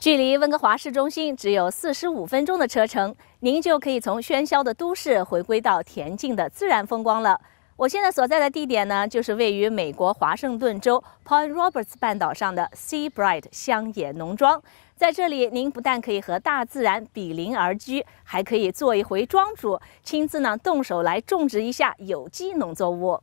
距离温哥华市中心只有45分钟的车程，您就可以从喧嚣的都市回归到恬静的自然风光了。我现在所在的地点呢，就是位于美国华盛顿州 Point Roberts 半岛上的 Seabright 乡野农庄。在这里，您不但可以和大自然比邻而居，还可以做一回庄主，亲自动手来种植一下有机农作物。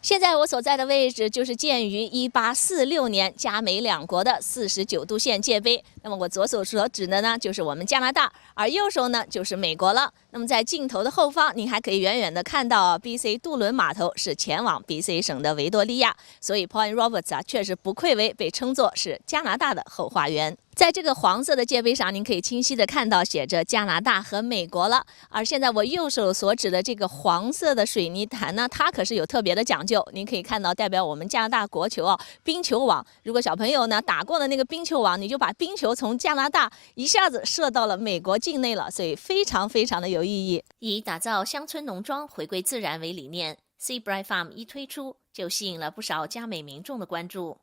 现在我所在的位置就是建于1846年加美两国的49度线界碑。那么我左手所指的呢，就是我们加拿大，而右手呢就是美国了。那么在镜头的后方，您还可以远远的看到 BC 渡轮码头是前往 BC 省的维多利亚，所以 Point Roberts 确实不愧为被称作是加拿大的后花园。在这个黄色的界碑上，您可以清晰的看到写着加拿大和美国了。而现在我右手所指的这个黄色的水泥坛呢，它可是有特别的讲究。您可以看到代表我们加拿大国球冰球网。如果小朋友呢打过了那个冰球网，你就把冰球从加拿大一下子射到了美国境内了，所以非常非常的有意义。以打造乡村农庄、回归自然为理念 ，Seabright Farm 一推出就吸引了不少加美民众的关注。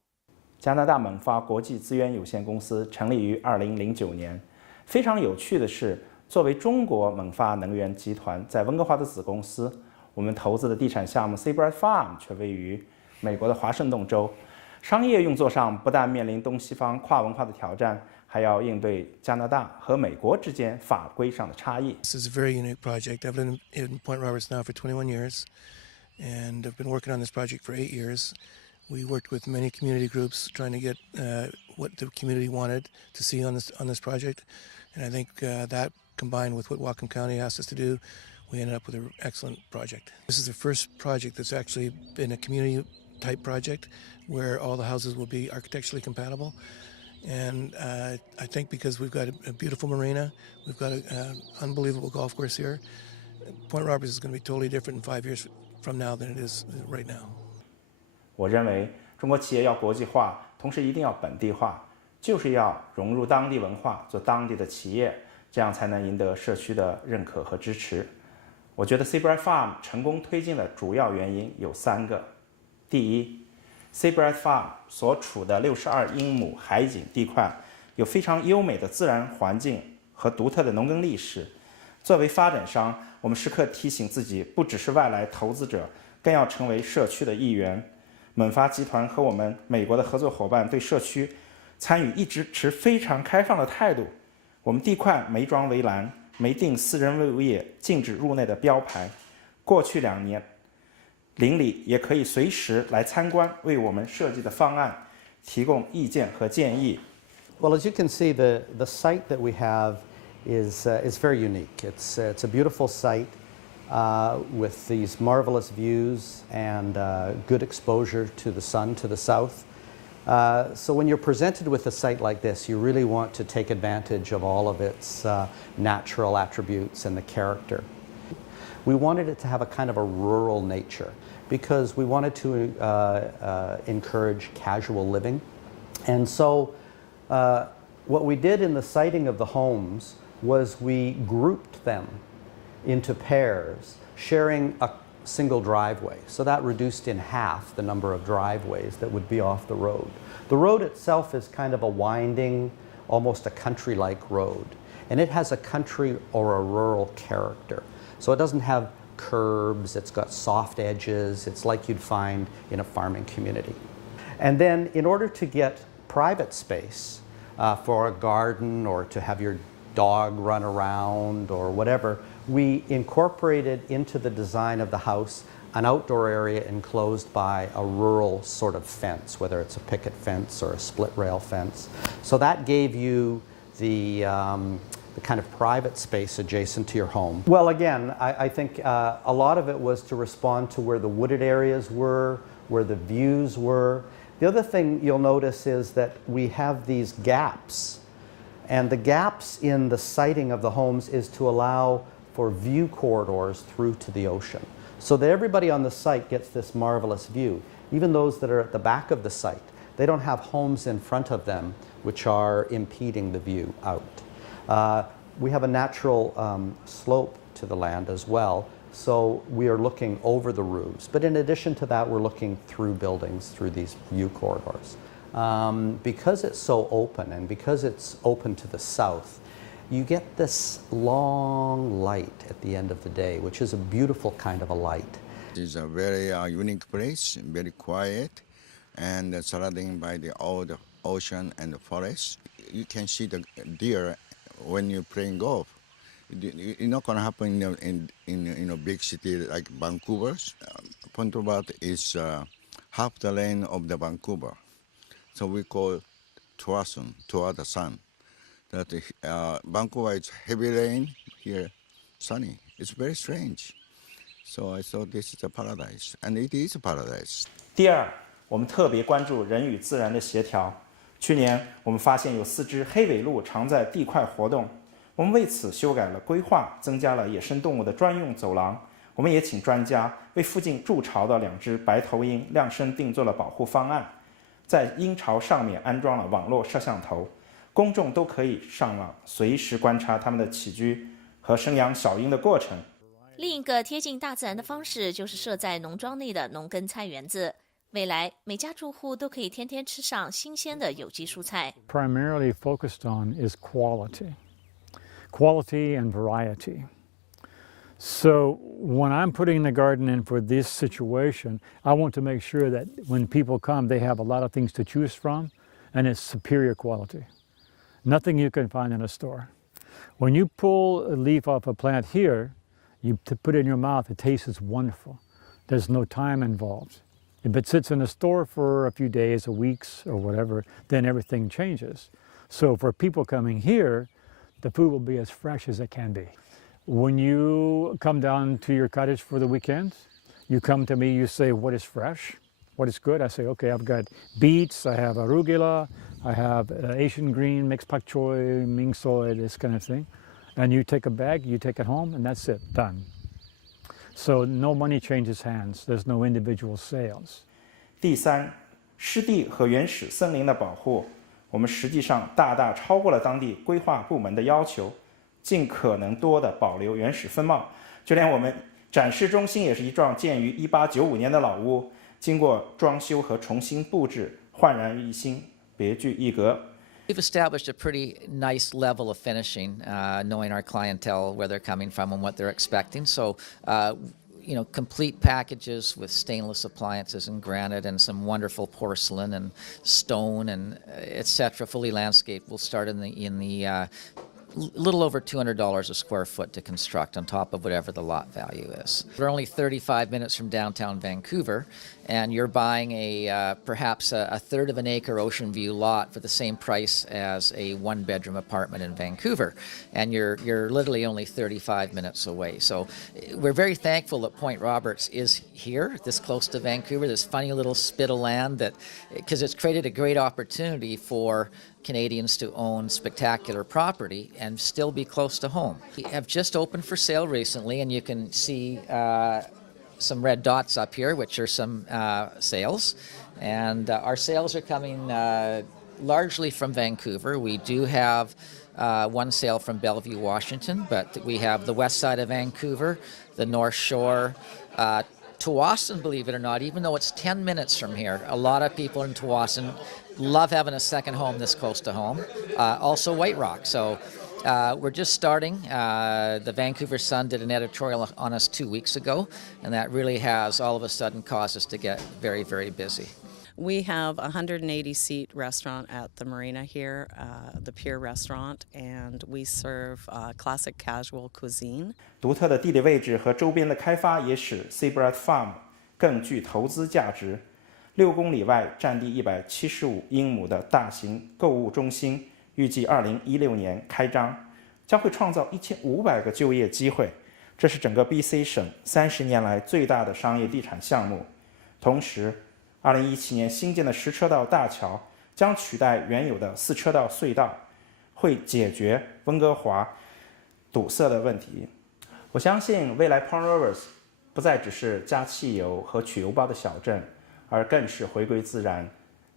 加拿大猛发国际资源有限公司成立于2009年。非常有趣的是，作为中国猛发能源集团在温哥华的子公司，我们投资的地产项目 Seabright Farm 却位于美国的华盛顿州。商业运作上不但面临东西方跨文化的挑战，还要应对加拿大和美国之间法规上的差异。 This is a very unique project. I've been in Point Roberts now for 21 years, and I've been working on this project for 8 years. We worked with many community groups trying to get what the community wanted to see on this project, and I think that combined with what Whatcom County asked us to do, we ended up with an excellent project. This is the first project that's actually been a community type project where all the houses will be architecturally compatible. And I think because we've got a beautiful marina, we've got an unbelievable golf course here, Point Roberts is going to be totally different in 5 years from now than it is right now. 我认为中国企业要国际化，同时一定要本地化，就是要融入当地文化，做当地的企业，这样才能赢得社区的认可和支持。我觉得 Seabright Farm 成功推进的主要原因有3个。第一， Seabright Farm 所处的62英亩海景地块有非常优美的自然环境和独特的农耕历史。作为发展商，我们时刻提醒自己，不只是外来投资者，更要成为社区的一员。猛发集团和我们美国的合作伙伴对社区参与一直持非常开放的态度。我们地块没装围栏，没定私人物业禁止入内的标牌。过去2年，邻里也可以随时来参观，为我们设计的方案提供意见和建议。Well, as you can see, the site that we have is very unique. It's a beautiful site. With these marvelous views and good exposure to the sun to the south. So when you're presented with a site like this, you really want to take advantage of all of its natural attributes and the character. We wanted it to have a kind of a rural nature because we wanted to encourage casual living. And so what we did in the siting of the homes was we grouped them into pairs, sharing a single driveway. So that reduced in half the number of driveways that would be off the road. The road itself is kind of a winding, almost a country-like road. And it has a country or a rural character. So it doesn't have curbs, it's got soft edges, it's like you'd find in a farming community. And then in order to get private space for a garden or to have your dog run around or whatever, we incorporated into the design of the house an outdoor area enclosed by a rural sort of fence, whether it's a picket fence or a split rail fence. So that gave you the kind of private space adjacent to your home. Well, again, I think a lot of it was to respond to where the wooded areas were, where the views were. The other thing you'll notice is that we have these gaps. And the gaps in the siting of the homes is to allow for view corridors through to the ocean, so that everybody on the site gets this marvelous view. Even those that are at the back of the site, they don't have homes in front of them which are impeding the view out. We have a natural slope to the land as well, so we are looking over the roofs. But in addition to that, we're looking through buildings, through these view corridors. because it's so open and because it's open to the south, you get this long light at the end of the day, which is a beautiful kind of a light. It's a very unique place, very quiet, and surrounded by the old ocean and the forest. You can see the deer when you're playing golf. It's not going to happen in a big city like Vancouver. Point Robert is half the length of the Vancouver, so we call Tuasun, toward the sun. That Vancouver is heavy rain, here sunny. It's very strange. So I thought this is a paradise, and it is a paradise. 第二，我们特别关注人与自然的协调。去年我们发现有4只黑尾鹿常在地块活动，我们为此修改了规划，增加了野生动物的专用走廊。我们也请专家为附近筑巢的2只白头鹰量身定做了保护方案，在鹰巢上面安装了网络摄像头，公众都可以上网随时观察它们的起居和生养小鹰的过程。另一个贴近大自然的方式就是设在农庄内的农耕菜园子。未来每家住户都可以天天吃上新鲜的有机蔬菜。Primarily focused on is quality and variety. So when I'm putting the garden in for this situation, I want to make sure that when people come, they have a lot of things to choose from, and it's superior quality. Nothing you can find in a store. When you pull a leaf off a plant here, you put it in your mouth, it tastes wonderful. There's no time involved. If it sits in a store for a few days or weeks or whatever, then everything changes. So for people coming here, the food will be as fresh as it can be. When you come down to your cottage for the weekend, you come to me, you say, what is fresh? What is good? I say, okay, I've got beets, I have arugula, I have Asian green, mixed pak choi, ming soy, this kind of thing. And you take a bag, you take it home, and that's it, done. So no money changes hands. There's no individual sales. 第三，湿地和原始森林的保护，我们实际上大大超过了当地规划部门的要求，尽可能多的保留原始风貌。就连我们展示中心也是一幢建于1895年的老屋，经过装修和重新布置，焕然一新，别具一格。We've established a pretty nice level of finishing, knowing our clientele, where they're coming from and what they're expecting. So, complete packages with stainless appliances and granite and some wonderful porcelain and stone and etc. Fully landscaped. We'll start in the little over $200 a square foot to construct on top of whatever the lot value is. We're only 35 minutes from downtown Vancouver, and you're buying perhaps a third of an acre ocean view lot for the same price as a 1-bedroom apartment in Vancouver, and you're literally only 35 minutes away. So we're very thankful that Point Roberts is here, this close to Vancouver, this funny little spit of land because it's created a great opportunity for Canadians to own spectacular property and still be close to home. We have just opened for sale recently, and you can see some red dots up here, which are some sales. And our sales are coming largely from Vancouver. We do have one sale from Bellevue, Washington, but we have the west side of Vancouver, the North Shore, Tawasin, believe it or not, even though it's 10 minutes from here. A lot of people in Tawasin love having a second home this close to home. Also White Rock. So we're just starting. The Vancouver Sun did an editorial on us 2 weeks ago, and that really has all of a sudden caused us to get very, very busy. We have a 180-seat restaurant at the marina here, the Pier Restaurant, and we serve classic casual cuisine. 独特的地理位置和周边的开发也使 Seabright Farm 更具投资价值。6公里外，占地175英亩的大型购物中心，预计2016年开张，将会创造1500个就业机会。这是整个 BC 省30年来最大的商业地产项目。同时，2017年新建的10车道大桥将取代原有的4车道隧道，会解决温哥华堵塞的问题。我相信未来 Point Roberts 不再只是加汽油和取邮包的小镇，而更是回归自然、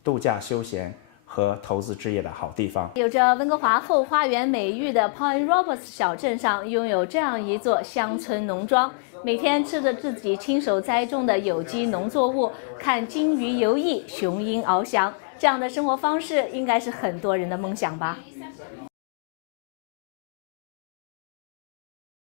度假休闲和投资置业的好地方。有着温哥华后花园美誉的 Point Roberts 小镇上，拥有这样一座乡村农庄。每天吃着自己亲手栽种的有机农作物，看金鱼游弋，雄鹰翱翔，这样的生活方式应该是很多人的梦想吧。